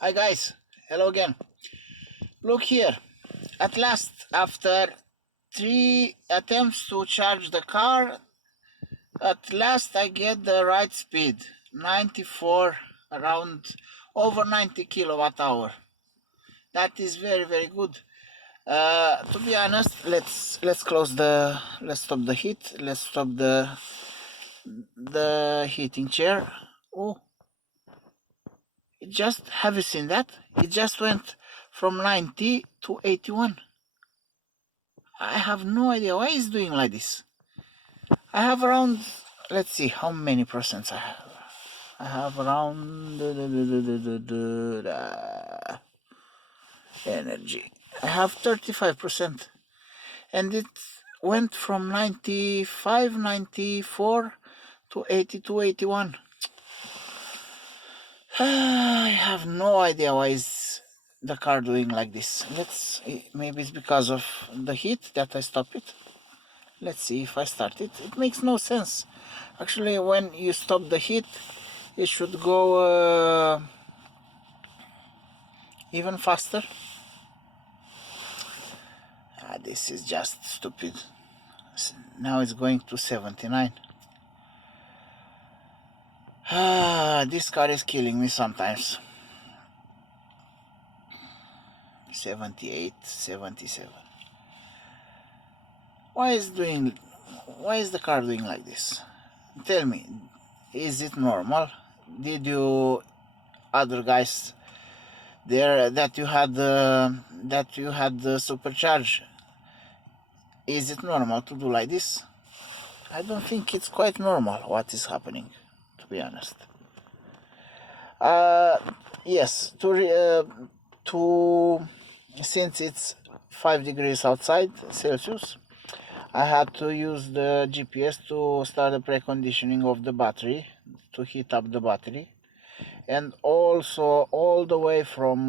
Hi guys, hello again. Look here, at last, after 3 attempts to charge the car, at last I get the right speed, 94, around over 90 kilowatt hour. That is very good. To be honest, let's close the, let's stop the heat, let's stop the heating chair. Oh, have you seen that? It just went from 90 to 81. I have no idea why it's doing like this. I have around, let's see how many percents I have. I have around energy. I have 35%, and it went from 95, 94 to 82, 81. I have no idea why is the car doing like this. Maybe it's because of the heat that I stopped it. Let's see if I start it. It makes no sense. Actually, when you stop the heat, it should go even faster. This is just stupid. Now it's going to 79. This car is killing me sometimes. 78, 77. Why is the car doing like this? Tell me, is it normal? Did you other guys there that you had the supercharge? Is it normal to do like this? I don't think it's quite normal what is happening, to be honest. Yes, since it's 5 degrees outside Celsius, I had to use the GPS to start the preconditioning of the battery, to heat up the battery, and also all the way from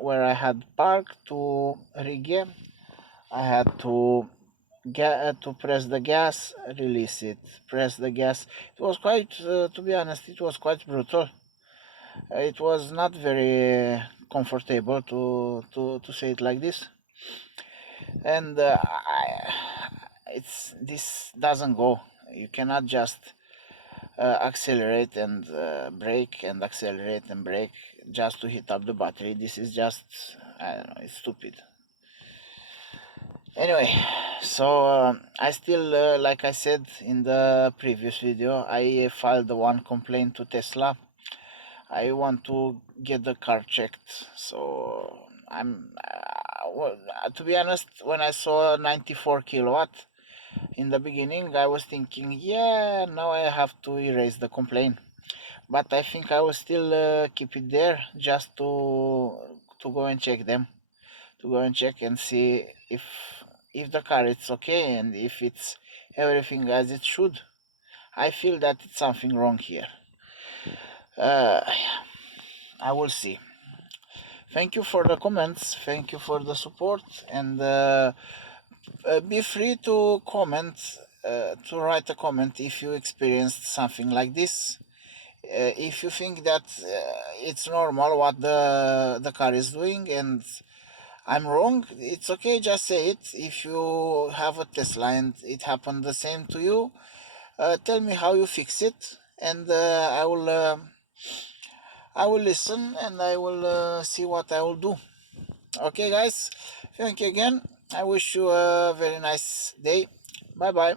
where I had parked to Righe, I had to press the gas, release it, press the gas. It was quite, to be honest, it was quite brutal. It was not very comfortable to say it like this, and this doesn't go. You cannot just accelerate and brake and accelerate and brake just to heat up the battery. This is just, I don't know, it's stupid. Anyway, so I still, like I said in the previous video, I filed the one complaint to Tesla. I want to get the car checked, so I'm well, to be honest, when I saw 94 kilowatt in the beginning, I was thinking, yeah, now I have to erase the complaint, but I think I will still keep it there just to go and check them, to go and check and see if the car is okay and if it's everything as it should. I feel that it's something wrong here. I will see. Thank you for the comments, thank you for the support, and be free to comment, to write a comment if you experienced something like this. If you think that it's normal what the car is doing and I'm wrong, it's okay, just say it. If you have a Tesla and it happened the same to you, tell me how you fix it, and I will listen and I will see what I will do. Okay guys, thank you again. I wish you a very nice day. Bye bye.